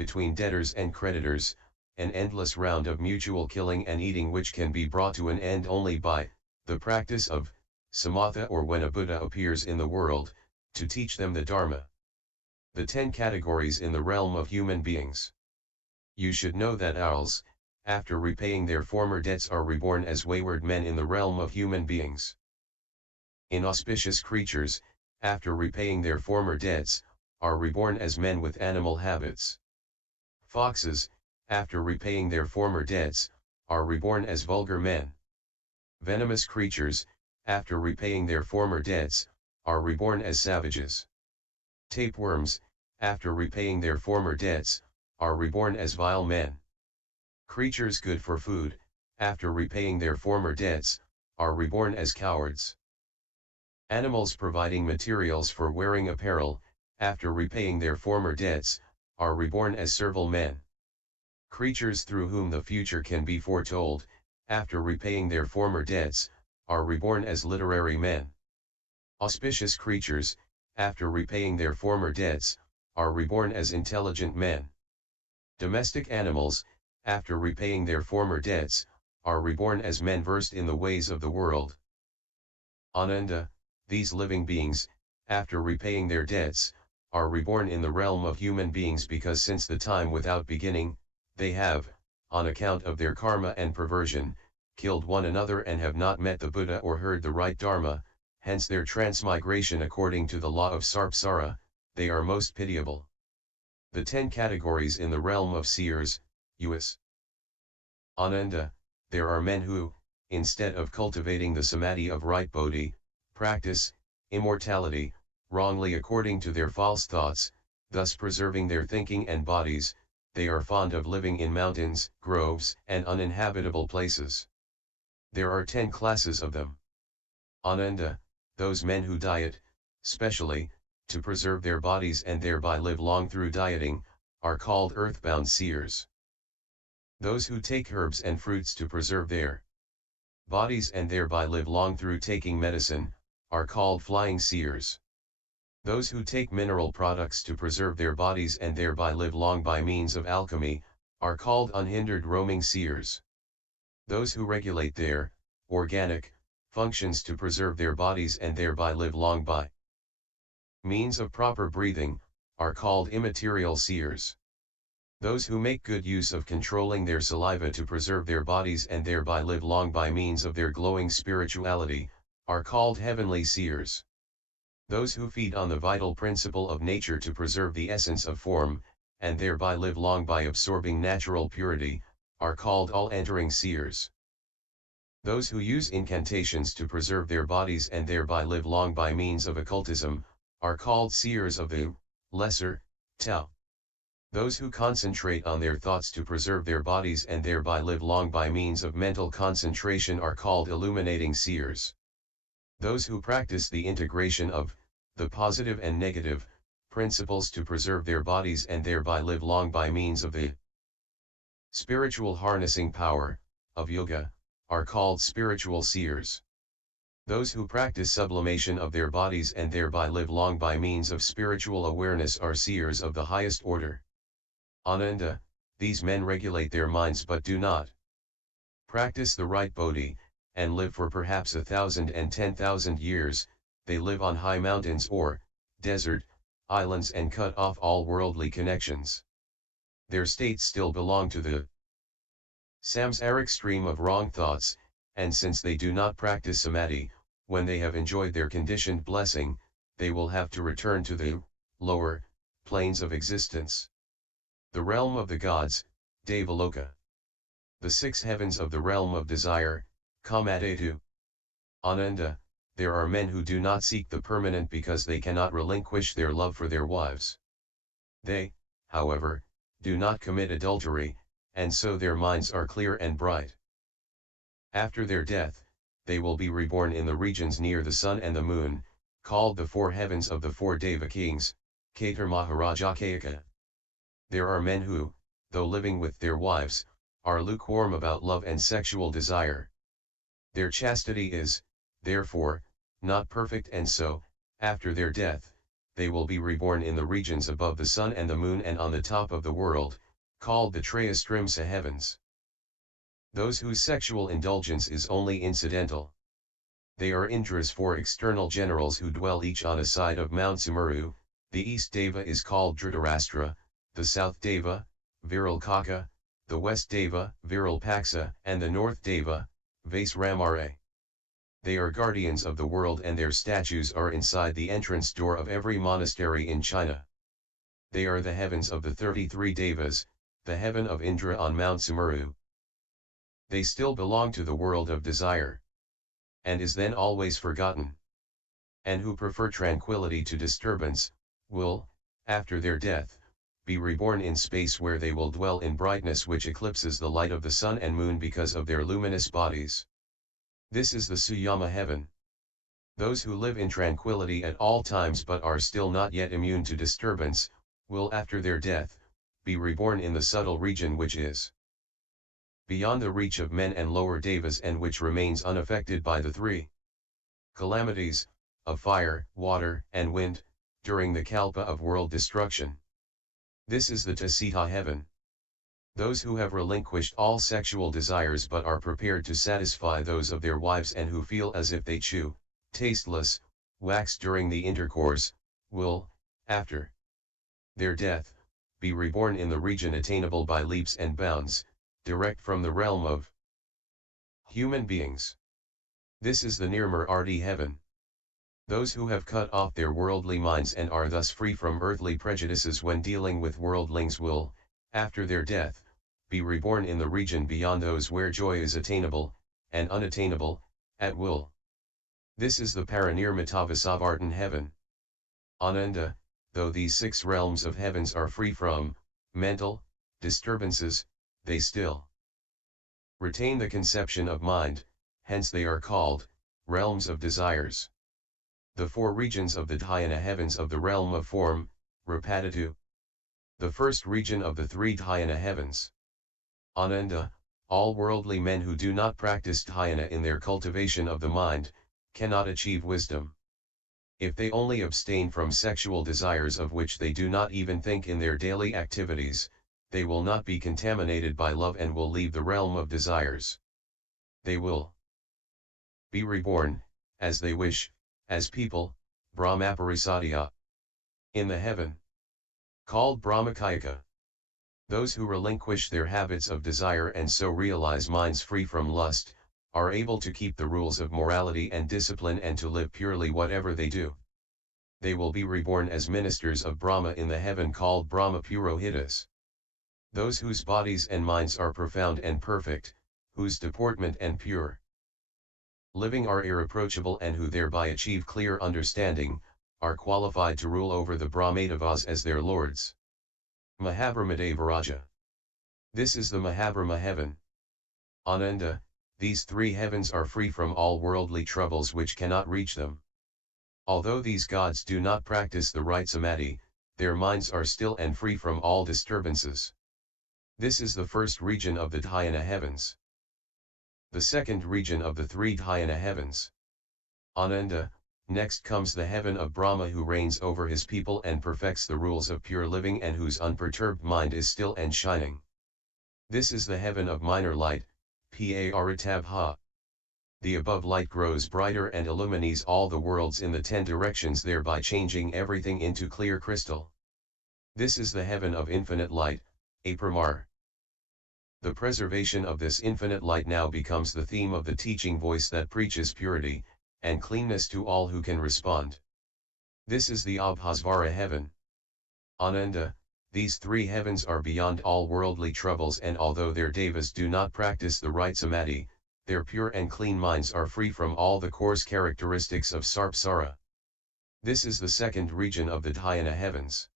between debtors and creditors, an endless round of mutual killing and eating which can be brought to an end only by the practice of Samatha, or when a Buddha appears in the world, to teach them the Dharma. The 10 categories in the realm of human beings. You should know that owls, after repaying their former debts, are reborn as wayward men in the realm of human beings. Inauspicious creatures, after repaying their former debts, are reborn as men with animal habits. Foxes, after repaying their former debts, are reborn as vulgar men. Venomous creatures, after repaying their former debts, are reborn as savages. Tapeworms, after repaying their former debts, are reborn as vile men. Creatures good for food, after repaying their former debts, are reborn as cowards. Animals providing materials for wearing apparel, after repaying their former debts, are reborn as servile men. Creatures through whom the future can be foretold, after repaying their former debts, are reborn as literary men. Auspicious creatures, after repaying their former debts, are reborn as intelligent men. Domestic animals, after repaying their former debts, are reborn as men versed in the ways of the world. Ananda, these living beings, after repaying their debts, are reborn in the realm of human beings, because since the time without beginning, they have, on account of their karma and perversion, killed one another and have not met the Buddha or heard the right Dharma, hence their transmigration according to the law of Sarpsara, they are most pitiable. The 10 categories in the realm of seers, èùis. Ananda, there are men who, instead of cultivating the Samadhi of right Bodhi, practice immortality wrongly according to their false thoughts, thus preserving their thinking and bodies. They are fond of living in mountains, groves, and uninhabitable places. There are 10 classes of them. Ananda, those men who diet, specially, to preserve their bodies and thereby live long through dieting, are called earthbound seers. Those who take herbs and fruits to preserve their bodies and thereby live long through taking medicine, are called flying seers. Those who take mineral products to preserve their bodies and thereby live long by means of alchemy, are called unhindered roaming seers. Those who regulate their organic functions to preserve their bodies and thereby live long by means of proper breathing, are called immaterial seers. Those who make good use of controlling their saliva to preserve their bodies and thereby live long by means of their glowing spirituality, are called heavenly seers. Those who feed on the vital principle of nature to preserve the essence of form, and thereby live long by absorbing natural purity, are called all-entering seers. Those who use incantations to preserve their bodies and thereby live long by means of occultism, are called seers of the lesser Tao. Those who concentrate on their thoughts to preserve their bodies and thereby live long by means of mental concentration are called illuminating seers. Those who practice the integration of the positive and negative principles to preserve their bodies and thereby live long by means of the spiritual harnessing power of yoga, are called spiritual seers. Those who practice sublimation of their bodies and thereby live long by means of spiritual awareness are seers of the highest order. Ananda, these men regulate their minds but do not practice the right Bodhi, and live for perhaps 1,000 and 10,000 years. They live on high mountains or desert islands and cut off all worldly connections. Their states still belong to the samsaric stream of wrong thoughts, and since they do not practice Samadhi, when they have enjoyed their conditioned blessing, they will have to return to the lower planes of existence. The realm of the gods, Devaloka. The 6 heavens of the realm of desire, Kamadhatu. Ananda, there are men who do not seek the permanent because they cannot relinquish their love for their wives. They, however, do not commit adultery, and so their minds are clear and bright. After their death, they will be reborn in the regions near the sun and the moon, called the 4 heavens of the 4 Deva kings, Keter Maharaja Kayaka. There are men who, though living with their wives, are lukewarm about love and sexual desire. Their chastity is, therefore, not perfect, and so, after their death, they will be reborn in the regions above the sun and the moon and on the top of the world, called the Trayastrimsa heavens. Those whose sexual indulgence is only incidental. They are Indra's 4 external generals who dwell each on a side of Mount Sumeru. The east Deva is called Dhritarashtra, the south Deva, Virulkaka, the west Deva, Virulpaksa, and the north Deva, Vaisramare. They are guardians of the world and their statues are inside the entrance door of every monastery in China. They are the heavens of the 33 Devas, the heaven of Indra on Mount Sumeru. They still belong to the world of desire, and is then always forgotten. And who prefer tranquility to disturbance, will, after their death, be reborn in space where they will dwell in brightness which eclipses the light of the sun and moon because of their luminous bodies. This is the Suyama heaven. Those who live in tranquility at all times but are still not yet immune to disturbance, will after their death, be reborn in the subtle region which is beyond the reach of men and lower devas and which remains unaffected by the 3 calamities, of fire, water, and wind, during the kalpa of world destruction. This is the Tasita heaven. Those who have relinquished all sexual desires but are prepared to satisfy those of their wives and who feel as if they chew, tasteless, wax during the intercourse, will, after their death, be reborn in the region attainable by leaps and bounds, direct from the realm of human beings. This is the Nirmar-Arti heaven. Those who have cut off their worldly minds and are thus free from earthly prejudices when dealing with worldlings will, after their death, be reborn in the region beyond those where joy is attainable, and unattainable, at will. This is the Paranirmitavasavartan heaven. Ananda, though these 6 realms of heavens are free from mental disturbances, they still retain the conception of mind, hence they are called realms of desires. The 4 regions of the dhyana heavens of the realm of form, Rapatatu. The first region of the 3 dhyana heavens. Ananda, all worldly men who do not practice dhyana in their cultivation of the mind, cannot achieve wisdom. If they only abstain from sexual desires of which they do not even think in their daily activities, they will not be contaminated by love and will leave the realm of desires. They will be reborn, as they wish, as people, Brahmaparisadya, in the heaven called Brahmakayaka. Those who relinquish their habits of desire and so realize minds free from lust, are able to keep the rules of morality and discipline and to live purely whatever they do. They will be reborn as ministers of Brahma in the heaven called Brahma Purohitas. Those whose bodies and minds are profound and perfect, whose deportment and pure living are irreproachable and who thereby achieve clear understanding, are qualified to rule over the Brahmadevas as their lords. Mahabrahmadevaraja. This is the Mahabrahma heaven. Ananda, these 3 heavens are free from all worldly troubles which cannot reach them. Although these gods do not practice the right Samadhi, their minds are still and free from all disturbances. This is the first region of the dhyana heavens. The second region of the 3 dhyana heavens. Ananda, next comes the heaven of Brahma who reigns over his people and perfects the rules of pure living and whose unperturbed mind is still and shining. This is the heaven of minor light, Paritabha. The above light grows brighter and illumines all the worlds in the 10 directions, thereby changing everything into clear crystal. This is the heaven of infinite light, Apramar. The preservation of this infinite light now becomes the theme of the teaching voice that preaches purity and cleanness to all who can respond. This is the Abhasvara heaven. Ananda, these 3 heavens are beyond all worldly troubles, and although their devas do not practice the right Samadhi, their pure and clean minds are free from all the coarse characteristics of Sarpsara. This is the second region of the dhyana heavens.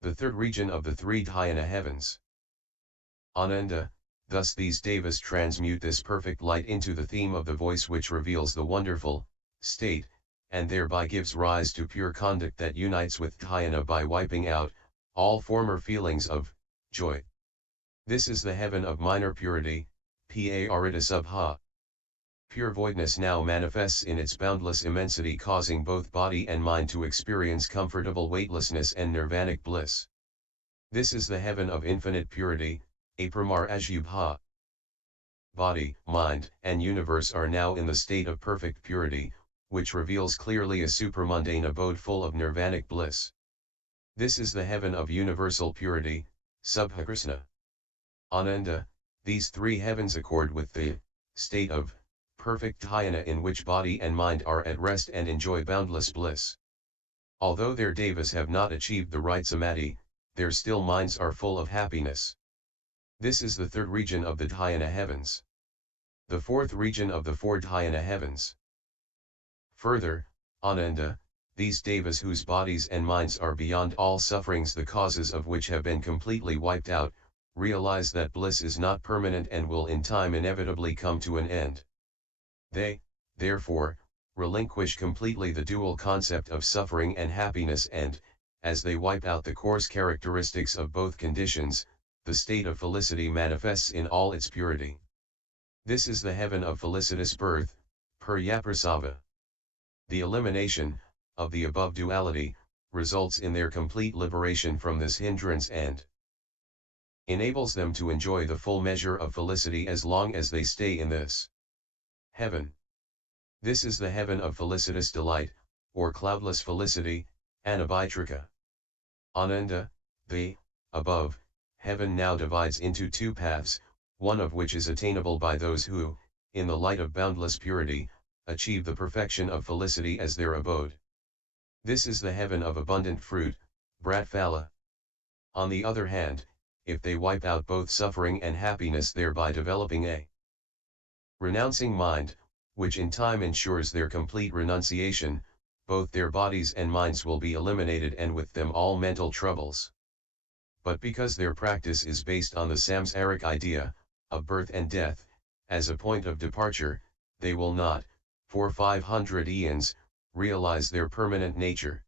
The third region of the 3 dhyana heavens. Ananda, thus these devas transmute this perfect light into the theme of the voice which reveals the wonderful state, and thereby gives rise to pure conduct that unites with dhyana by wiping out all former feelings of joy. This is the heaven of minor purity, Paritasubha. Pure voidness now manifests in its boundless immensity, causing both body and mind to experience comfortable weightlessness and nirvanic bliss. This is the heaven of infinite purity, Apramar Ajubha. Body, mind, and universe are now in the state of perfect purity, which reveals clearly a supramundane abode full of nirvanic bliss. This is the heaven of universal purity, Subhakrishna. Ananda. These three heavens accord with the state of perfect dhyana, in which body and mind are at rest and enjoy boundless bliss. Although their devas have not achieved the right samadhi, their still minds are full of happiness. This is the third region of the dhyana heavens. The fourth region of the four dhyana heavens. Further, Ananda, these devas whose bodies and minds are beyond all sufferings, the causes of which have been completely wiped out, realize that bliss is not permanent and will in time inevitably come to an end. They, therefore, relinquish completely the dual concept of suffering and happiness, and, as they wipe out the coarse characteristics of both conditions, the state of felicity manifests in all its purity. This is the heaven of felicitous birth, Puryaprasava. The elimination of the above duality results in their complete liberation from this hindrance and enables them to enjoy the full measure of felicity as long as they stay in this heaven. This is the heaven of felicitous delight, or cloudless felicity, Anabhitrika. Ananda, the above heaven now divides into two paths, one of which is attainable by those who, in the light of boundless purity, achieve the perfection of felicity as their abode. This is the heaven of abundant fruit, Bratphala. On the other hand, if they wipe out both suffering and happiness, thereby developing a renouncing mind, which in time ensures their complete renunciation, both their bodies and minds will be eliminated, and with them all mental troubles. But because their practice is based on the samsaric idea of birth and death as a point of departure, they will not, for 500 eons, realize their permanent nature.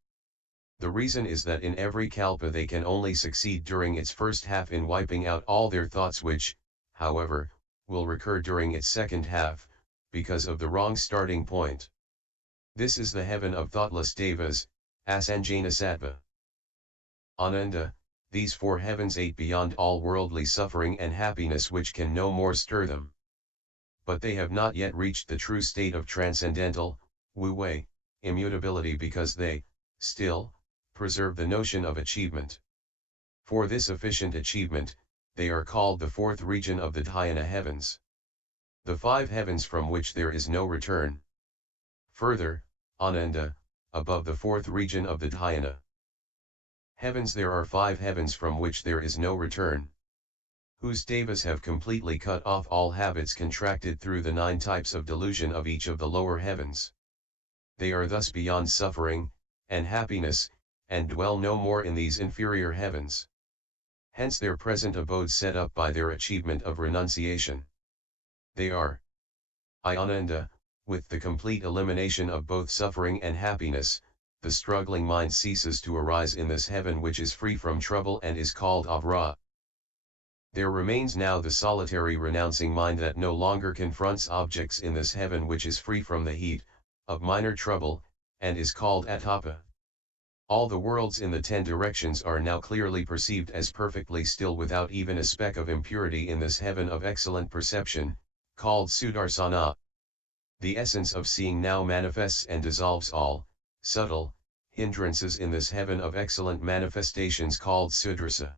The reason is that in every kalpa they can only succeed during its first half in wiping out all their thoughts, which, however, will recur during its second half, because of the wrong starting point. This is the heaven of thoughtless devas, Asanjana Sattva. Ananda, these four heavens ate beyond all worldly suffering and happiness, which can no more stir them. But they have not yet reached the true state of transcendental, wu-wei, immutability, because they, still, preserve the notion of achievement. For this efficient achievement, they are called the fourth region of the dhyana heavens. The five heavens from which there is no return. Further, Ananda, above the fourth region of the dhyana heavens there are five heavens from which there is no return, whose devas have completely cut off all habits contracted through the 9 types of delusion of each of the lower heavens. They are thus beyond suffering and happiness, and dwell no more in these inferior heavens. Hence their present abode set up by their achievement of renunciation. They are Ananda. With the complete elimination of both suffering and happiness, the struggling mind ceases to arise in this heaven, which is free from trouble and is called Avra. There remains now the solitary renouncing mind that no longer confronts objects in this heaven, which is free from the heat of minor trouble, and is called Atapa. All the worlds in the 10 directions are now clearly perceived as perfectly still, without even a speck of impurity in this heaven of excellent perception, called Sudarsana. The essence of seeing now manifests and dissolves all subtle hindrances in this heaven of excellent manifestations, called Sudrasa.